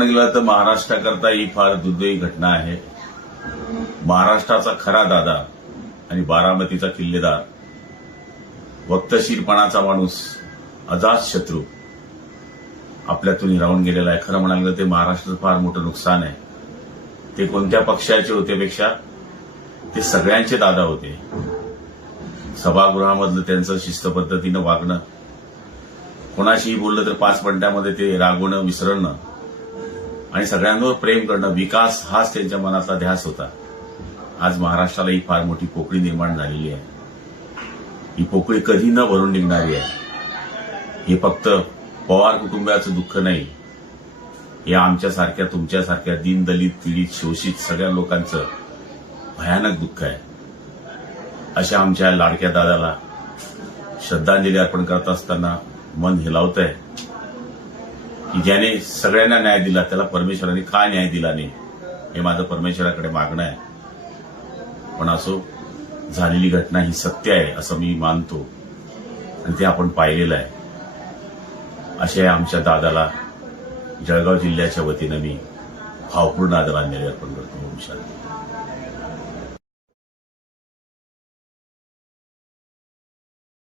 गेलं तर महाराष्ट्राकरता ही फार दुर्दैवी घटना आहे। महाराष्ट्राचा खरा दादा आणि बारामतीचा किल्लेदार, वक्तशीरपणाचा माणूस, अजातशत्रू आपल्यातून राहून गेलेला आहे। खरं म्हणाल ते महाराष्ट्राचं फार मोठं नुकसान आहे। ते कोणत्या पक्षाचे होते पेक्षा ते सगळ्यांचे दादा होते। सभागृहामधलं त्यांचं शिस्त पद्धतीनं वागणं, कोणाशीही बोललं तर 5 मिनिटांमध्ये ते रागवणं, विसरणं आणि सगळ्यांवर प्रेम करणं, विकास हाच त्यांच्या मनातला ध्यास होता। आज महाराष्ट्राला ही फार मोठी पोकळी निर्माण झालेली आहे। ही पोकळी कधी न भरून निघणारी आहे। हे फक्त पवार कुटुंबाचं दुःख नाही, हे आमच्यासारख्या, तुमच्यासारख्या दीनदलित, पीडित, शोषित सगळ्या लोकांचं भयानक दुःख आहे। अशा आमच्या लाडक्या दादाला श्रद्धांजली अर्पण करत असताना मन हेलावतंय की ज्याने सगळ्यांना न्याय दिला त्याला परमेश्वराने का न्याय दिला नाही, हे माझं परमेश्वराकडे मागणं आहे। पण असो, झालेली घटना ही सत्य आहे असं मी मानतो आणि ते आपण पाहिलेलं आहे। अशा आमच्या दादाला जळगाव जिल्ह्याच्या वतीनं मी भावपूर्ण आदरांजली अर्पण करतो। ओम शांती।